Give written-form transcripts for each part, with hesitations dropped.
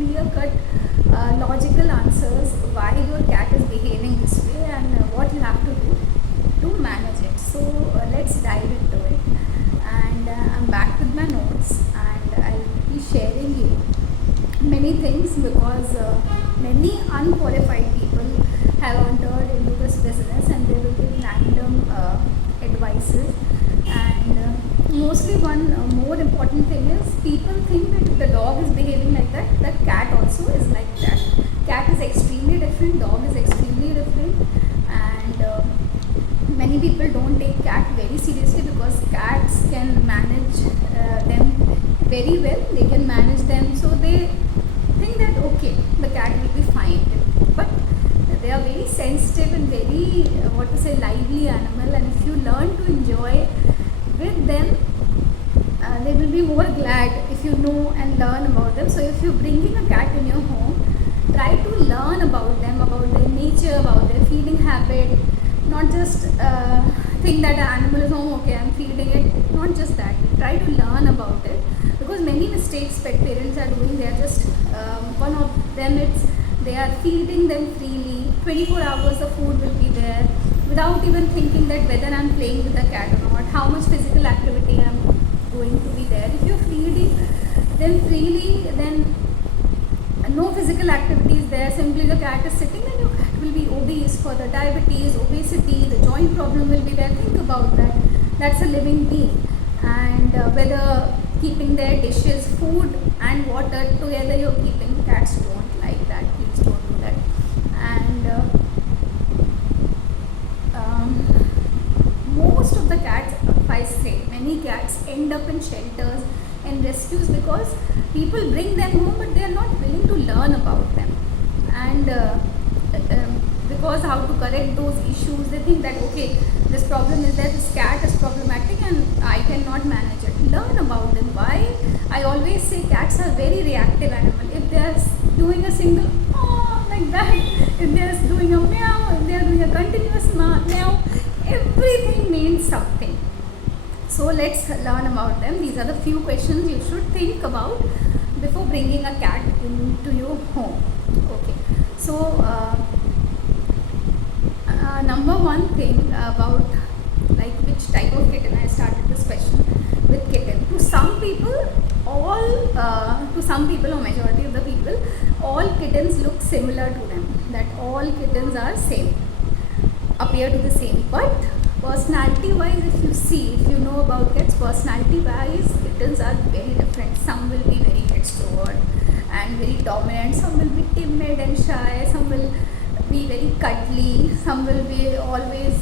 clear-cut, logical answers why your cat is behaving this way and what you have to do to manage it. So let's dive into it. And I'm back with my notes, and I'll be sharing you many things because many unqualified people have entered into this business, and they will give random advices. And mostly one more important thing is, people think that if the dog is behaving like that, the cat also is like that. Cat is extremely different, dog is extremely different, and many people don't take cat very seriously because cats can manage them very well. They can manage them, so they think that okay, the cat will be fine. But they are very sensitive and very lively animal, and if you learn to enjoy with them, they will be more glad if you know and learn about them. So if you're bringing a cat in your home, try to learn about them, about their nature, about their feeding habit. Not just think that an animal is home, okay, I'm feeding it. Not just that. Try to learn about it, because many mistakes pet parents are doing. They are just one of them. It's they are feeding them freely. 24 hours the food will be there, without even thinking that whether I'm playing with the cat or not, how much physical activity I'm going to be there. If you're feeding them freely, then no physical activity is there, simply the cat is sitting, and your cat will be obese for the diabetes, obesity, the joint problem will be there. Think about that. That's a living being. And whether keeping their dishes, food and water together you're keeping, cats don't like that. Please don't do that. And most of the cats, if I say, many cats end up in shelters and rescues because people bring them home, but they are not willing to learn about them. And because how to correct those issues, they think that okay, this problem is there, this cat is problematic and I cannot manage it. Learn about them. Why? I always say cats are very reactive animal. If they are doing a single oh like that, if they are doing a meow, if they are doing a continuous meow, everything means something. So let's learn about them. These are the few questions you should think about before bringing a cat into your home. Okay. So number one thing about like which type of kitten, I started this question with kitten. To some people, or majority of the people, all kittens look similar to them. That all kittens are same, appear to the same. But personality wise, if you know about cats, personality wise, kittens are very different. Some will be very extrovert and very dominant, some will be timid and shy, some will be very cuddly, some will be always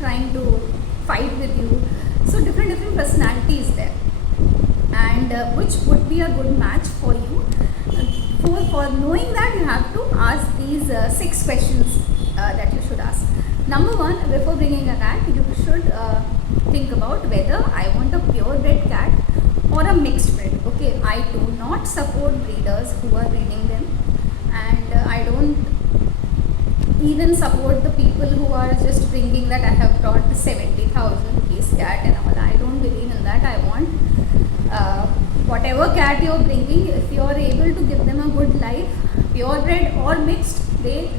trying to fight with you. So different personalities there, and which would be a good match for you. For knowing that, you have to ask these 6 questions that you should ask. Number one, before bringing a cat, you should think about whether I want a purebred cat or a mixed breed. Okay, I do not support breeders who are breeding them, and I don't even support the people who are just bringing that I have brought the 70,000 rupees cat and all. I don't believe in that. I want whatever cat you're bringing, if you're able to give them a good life, purebred or mixed, they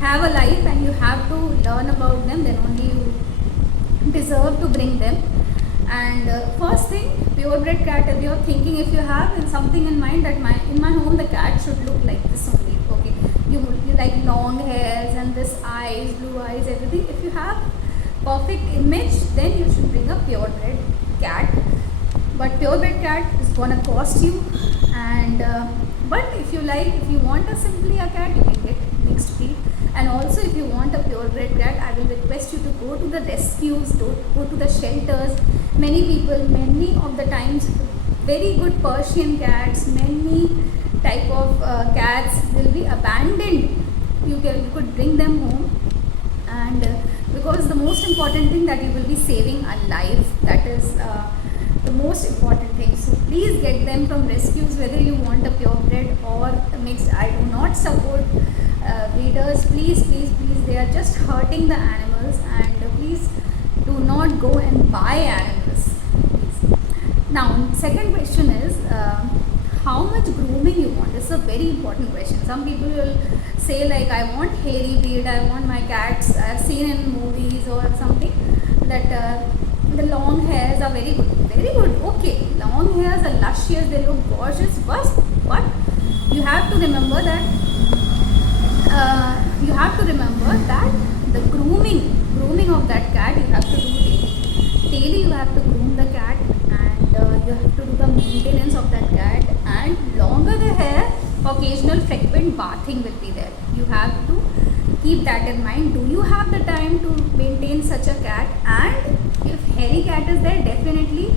have a life and you have to learn about them, then only you deserve to bring them. And first thing, purebred cat, if you're thinking, if you have something in mind that in my home the cat should look like this only, okay, you like long hairs and this eyes, blue eyes, everything. If you have perfect image, then you should bring a purebred cat. But purebred cat is gonna cost you, and but if you want simply a cat, you can get mixed breed. And also, if you want a purebred cat, I will request you to go to the rescues, go to the shelters. Many of the times, very good Persian cats, many type of cats will be abandoned. You could bring them home, and because the most important thing that you will be saving a life, that is the most important thing. So please get them from rescues, whether you want a purebred or a mixed. I do not support breeders. Please, they are just hurting the animals, and please do not go and buy animals. Please. Now, second question is how much grooming grooming you want? This is a very important question. Some people will say like, I want hairy breed, I want my cats, I've seen in movies or something that the long hairs are very good, okay, long hairs are luscious, they look gorgeous, but you have to remember that the grooming of that cat you have to do daily. You have to groom the cat, and you have to do the maintenance of that cat, and longer the hair, occasional frequent bathing will be there. You have to keep that in mind. Do you have the time to maintain such a cat? And if hairy cat is there, definitely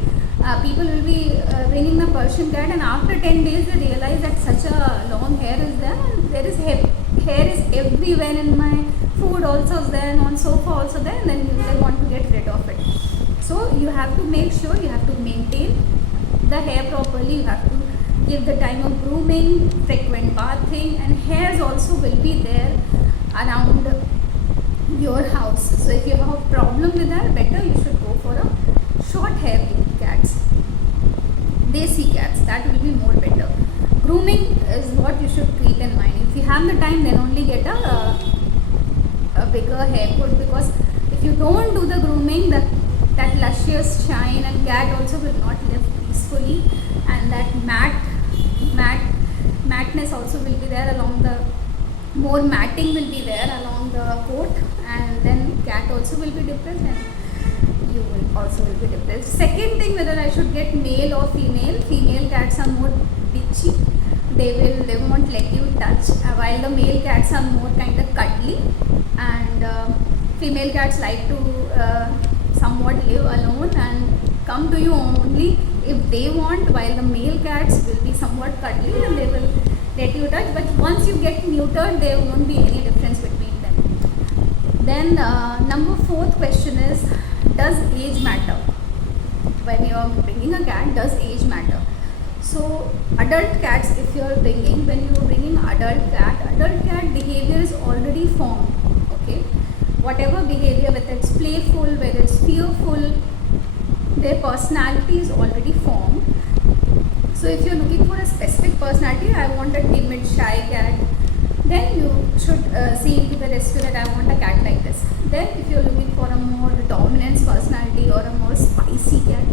people will be bringing the Persian cat, and after 10 days they realize that such a long hair is there, and there is hair is everywhere in my food also is there, and on sofa also there, and then they want to get rid of it. So you have to make sure you have to maintain the hair properly. You have to give the time of grooming, frequent bathing, and hairs also will be there around your house. So if you have a problem with that, better you should go for a short hair cats, desi cats. That will be more better. Grooming is what you should keep in mind. If you have the time, then only get a bigger haircut, because if you don't do the grooming, that luscious shine and cat also will not live peacefully, and that matteness also will be there along the, more matting will be there along the coat, and then cat also will be depressed, and you will also will be depressed. Second thing, whether I should get male or female. Female cats are more bitchy. They won't let you touch, while the male cats are more kind of cuddly, and female cats like to somewhat live alone and come to you only if they want, while the male cats will be somewhat cuddly and they will let you touch. But once you get neutered, there won't be any difference between them. Then number 4th question is, does age matter? When you are bringing a cat, does age matter? So adult cats, if you are bringing, when you are bringing adult cat behavior is already formed. Okay, whatever behavior, whether it's playful, whether it's fearful, their personality is already formed. So if you're looking for a specific personality, I want a timid, shy cat, then you should see into the rescue that I want a cat like this. Then if you're looking for a more dominant personality or a more spicy cat,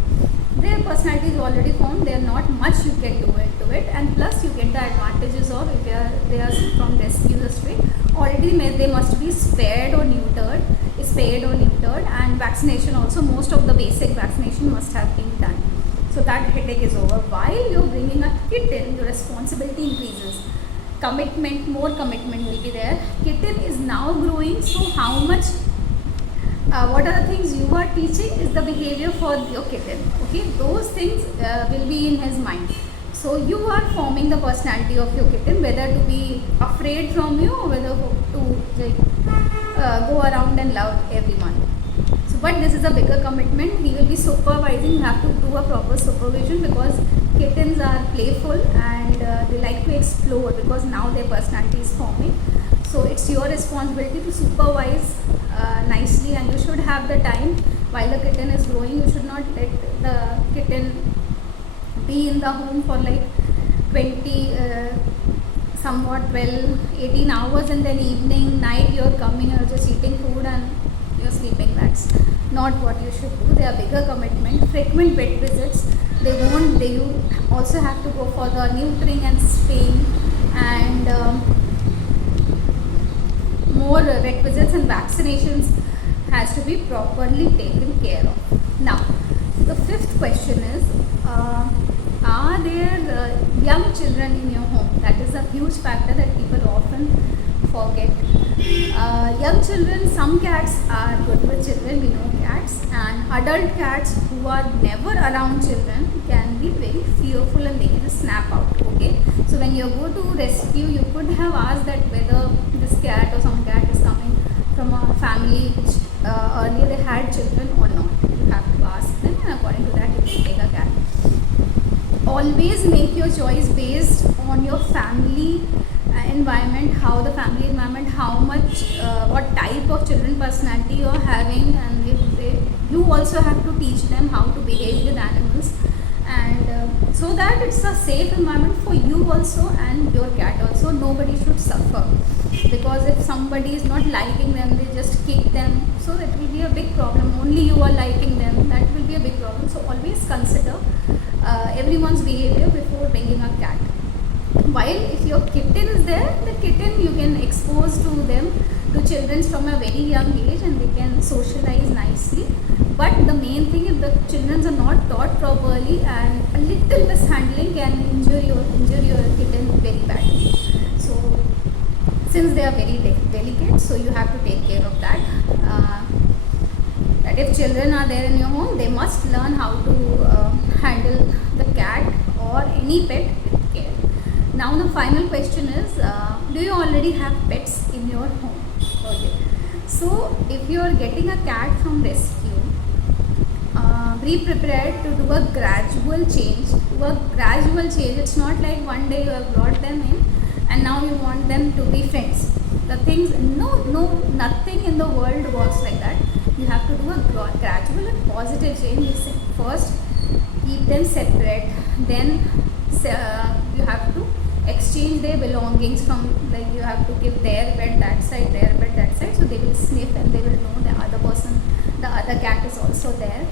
their personality is already formed. There are not much you can do to it, and plus you get the advantages of, if they are from rescue stray, already they must be spayed or neutered, and vaccination also, most of the basic vaccination must have been done. So that headache is over. While you're bringing a kitten, your responsibility increases. More commitment will be there. Kitten is now growing, so how much, what are the things you are teaching is the behavior for your kitten. Okay, those things will be in his mind. So you are forming the personality of your kitten, whether to be afraid from you or whether to go around and love everyone. So, but this is a bigger commitment. He will be supervising. You have to do a proper supervision, because kittens are playful and they like to explore, because now their personality is forming. So it's your responsibility to supervise nicely, and you should have the time while the kitten is growing. You should not let the kitten be in the home for like 18 hours, and then evening, night you're coming, you're just eating food and you're sleeping. That's not what you should do. They are bigger commitment. Frequent vet visits. You also have to go for the neutering and spaying, and more vet visits and vaccinations has to be properly taken care of. Now, the 5th question is, are there young children in your home? That is a huge factor that people often forget. Young children, some cats are good with children, we know cats, and adult cats who are never around children can be very fearful and they can just snap out. Okay, so when you go to rescue, you could have asked that whether this cat or some cat is coming from a family which earlier they had children or not. You have to ask them, and according to that you can take a cat. Always make your choice based on your family environment, how the family environment, how much, what type of children personality you are having, and you also have to teach them how to behave with animals, and so that it's a safe environment for you also and your cat also. Nobody should suffer, because if somebody is not liking them, they just kick them, so it will be a big problem. Only you are liking them, that will be a big problem. So always consider everyone's behavior before bringing a cat. While if your kitten is there, the kitten you can expose to them, to children from a very young age, and they can socialize nicely. But the main thing, if the children are not taught properly, and a little mishandling can injure your kitten very badly. So since they are very delicate, so you have to take care of that. That if children are there in your home, they must learn how to handle the cat or any pet with care. Now the final question is, do you already have pets in your home? Okay. So if you are getting a cat from rescue, be prepared to do a gradual change. It's not like one day you have brought them in and now you want them to be friends. The things, nothing in the world works like that. You have to do a gradual and positive change. First keep them separate, then you have to exchange their belongings from, like you have to give their bed that side, their bed that side, so they will sniff and they will know the other person, the other cat is also there.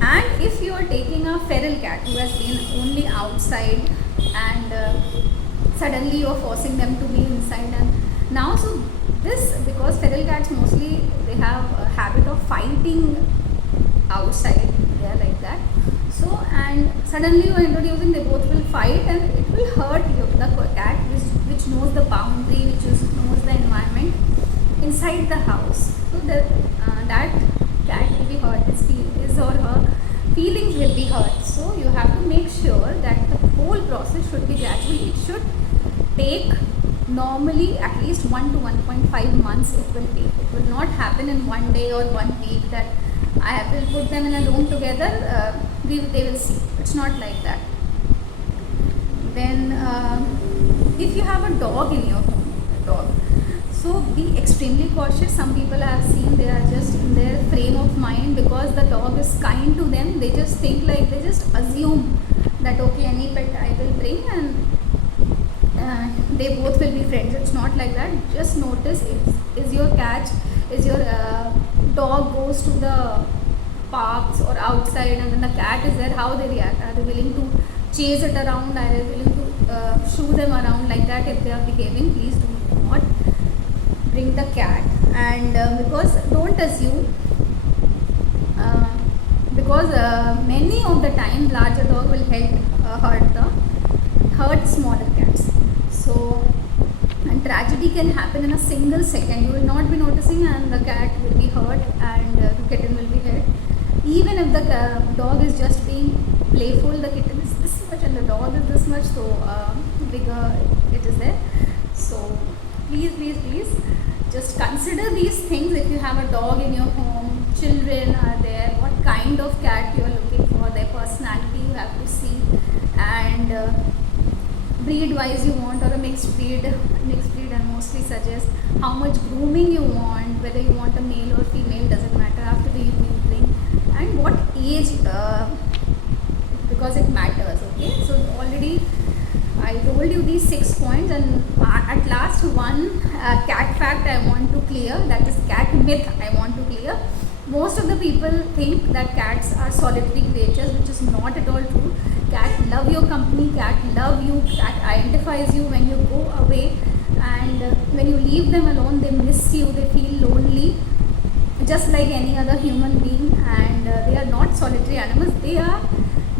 And if you are taking a feral cat who has been only outside and suddenly you are forcing them to be inside, and now, so this, because feral cats mostly they have a habit of fighting outside, they are like that. So, and suddenly you are introducing, they both will fight and it will hurt you. The cat which knows the boundary, which knows the environment inside the house, so that cat will be hurt, his or her feelings will be hurt. So you have to make sure that the whole process should be gradual. It should take normally at least 1 to 1.5 months it will take. It will not happen in one day or 1 week that I will put them in a room together, they will see. It's not like that. Then if you have a dog in your home, so be extremely cautious. Some people I have seen, they are just in their frame of mind, because the dog is kind to them, they just think like, they just assume that okay, any pet I will bring and they both will be friends. It's not like that. Just notice, is your dog goes to the parks or outside and then the cat is there, how they react. Are they willing to chase it around? Are they willing to shoo them around like that? If they are behaving, please do not bring the cat. And because don't assume, because many of the time larger dog will hurt smaller cats. So, and tragedy can happen in a single second. You will not be noticing and the cat will be hurt and the kitten will be hurt. Even if the dog is just being playful, the kitten is this much and the dog is this much, so bigger it is there. So please just consider these things. If you have a dog in your home, children are there, what kind of cat you are looking for, their personality you have to see, and breed wise you want, or a mixed breed, I mostly suggest how much grooming you want, whether you want a male or female, doesn't matter, after the neutering, and what age, because it matters. Okay, so already I told you these 6 points, and at last one cat fact I want to clear, that is cat myth I want to clear. Most of the people think that cats are solitary creatures, which is not at all true. Cat love your company, cat love you, cat identifies you when you go away, and when you leave them alone, they miss you, they feel lonely, just like any other human being. And they are not solitary animals. They are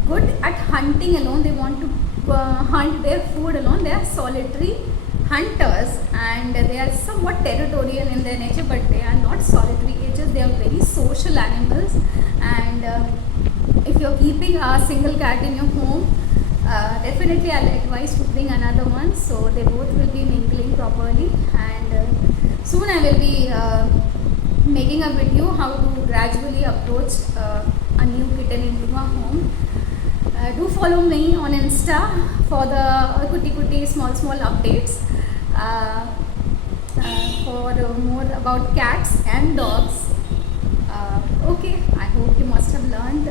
good at hunting alone. They want to hunt their food alone. They are solitary hunters, and they are somewhat territorial in their nature, but they are not solitary creatures. They are very social animals. And if you're keeping a single cat in your home, definitely I'll advise to bring another one, so they both will be mingling properly. And soon I will be making a video how to gradually approach a new kitten into our home. Do follow me on Insta for the cutie small updates for more about cats and dogs. Okay, I hope you must have learned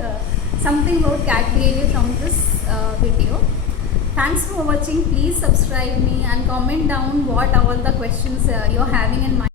something about cat behavior from this video. Thanks for watching. Please subscribe me and comment down what all the questions you're having in mind.